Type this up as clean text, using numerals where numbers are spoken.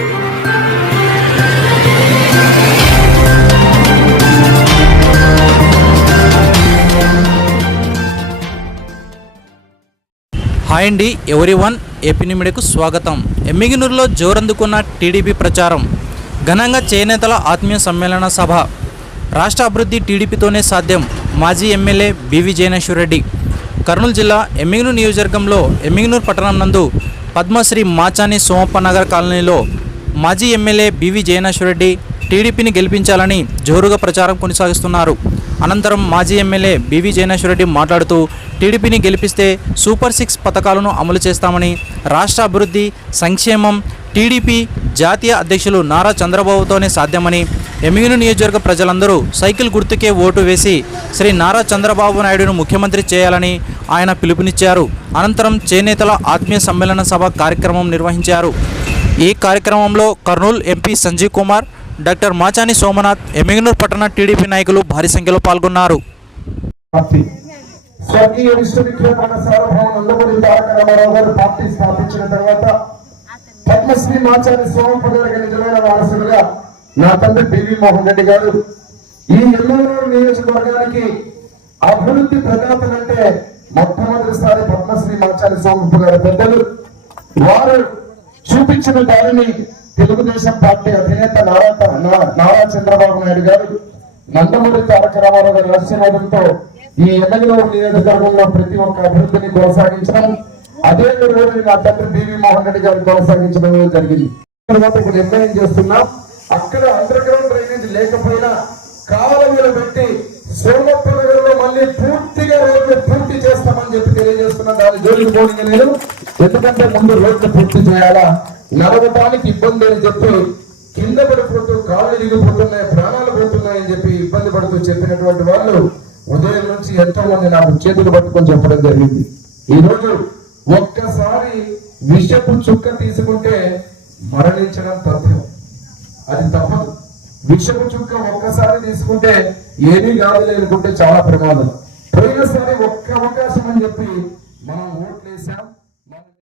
Hi అండి everyone, AP మీడియాకు స్వాగతం. ఎమ్మిగనూరులో జోరందుకున్న టీడీపీ ప్రచారం. ఘనంగా చేనేతల ఆత్మీయ సమ్మేళన సభ. రాష్ట్ర అభివృద్ధి టీడీపీతోనే సాధ్యం. మాజీ ఎమ్మెల్యే బివి జయనేశ్వరరెడ్డి. కర్నూలు జిల్లా ఎమ్మిగనూరు నియోజకవర్గంలో ఎమ్మిగనూరు పట్టణం నందు పద్మశ్రీ మాచాని సోమప్ప నగర్ కాలనీలో మాజీ ఎమ్మెల్యే బివి జయనేశ్వరరెడ్డి టీడీపీని గెలిపించాలని జోరుగా ప్రచారం కొనసాగిస్తున్నారు. అనంతరం మాజీ ఎమ్మెల్యే బివి జయనేశ్వరరెడ్డి మాట్లాడుతూ టీడీపీని గెలిపిస్తే సూపర్ 6 పథకాలను అమలు చేస్తామని, రాష్ట్ర అభివృద్ధి సంక్షేమం టీడీపీ జాతీయ అధ్యక్షులు నారా చంద్రబాబుతోనే సాధ్యమని, ఎమ్మిగనూరు నియోజకవర్గ ప్రజలందరూ సైకిల్ గుర్తుకే ఓటు వేసి శ్రీ నారా చంద్రబాబు నాయుడును ముఖ్యమంత్రి చేయాలని ఆయన పిలుపునిచ్చారు. అనంతరం చేనేతల ఆత్మీయ సమ్మేళన సభ కార్యక్రమం నిర్వహించారు. ఈ కార్యక్రమంలో కర్నూలు ఎంపీ సంజీవ్ కుమార్, డాక్టర్ మాచాని సోమనాథ్, ఎమ్మిగనూరు పట్టణ టీడీపీ నాయకులు భారీ సంఖ్యలో పాల్గొన్నారు. స్వర్గీయ విశ్వవిఖ్యాత సార్వభౌమ నందమూరి తారక రామారావు గారు పార్టీ స్థాపించిన తర్వాత పద్మశ్రీ మాచాని సోమప్ప గారికి నిజమైన వారసులుగా నా తండ్రి బివి మోహన్ రెడ్డి గారు ఈ ఎమ్మెల్యేలు నియోజకవర్గానికి అభివృద్ధి ప్రదాతలంటే మొట్టమొదటిసారి పద్మశ్రీ మాచాని సోమప్ప గారి పెద్దలు వారు చూపించిన దానిని తెలుగుదేశం పార్టీ అధినేత నారా చంద్రబాబు నాయుడు గారు నందమూరి తారక రామారావు గారి ఆశీర్వాదంతో ఈ ఎమ్మెల్యేలు నియోజకవర్గంలో ప్రతి ఒక్క అభివృద్ధిని కొనసాగించడం, అదే రోజు నా తండ్రి బివి మోహన్ రెడ్డి గారు కొనసాగించడం జరిగింది. తర్వాత ఒక నిర్ణయం చేస్తున్నాం, అక్కడ అండర్ గ్రౌండ్ డ్రైనేజ్ లేకపోయినా కాలువలు పెట్టి సోమప్ప నగర్లో మళ్ళీ పూర్తిగా రోడ్లు పూర్తి చేస్తామని చెప్పి తెలియజేస్తున్నా. దాని జోలికి పోనీ లేదు, ఎందుకంటే ముందు రోడ్లు పూర్తి చేయాలా, నడవటానికి ఇబ్బంది అని చెప్పి కింద పడిపోతూ కాళ్ళు ఇరిగిపోతున్నాయి, ప్రాణాలు పోతున్నాయని చెప్పి ఇబ్బంది పడుతూ చెప్పినటువంటి వాళ్ళు ఉదయం నుంచి ఎంతో మంది నాకు చేతులు పట్టుకొని చెప్పడం జరిగింది. ఈ రోజు ఒక్కసారి విషపు చుక్క తీసుకుంటే మరణించడం తథ్యం, అది తప్పదు. విషపు చుక్క ఒక్కసారి తీసుకుంటే ఏమీ కాదు అనుకుంటే చాలా ప్రమాదం. పోయినసారి ఒక్క అవకాశం అని చెప్పి మనం ఓట్లేసాం.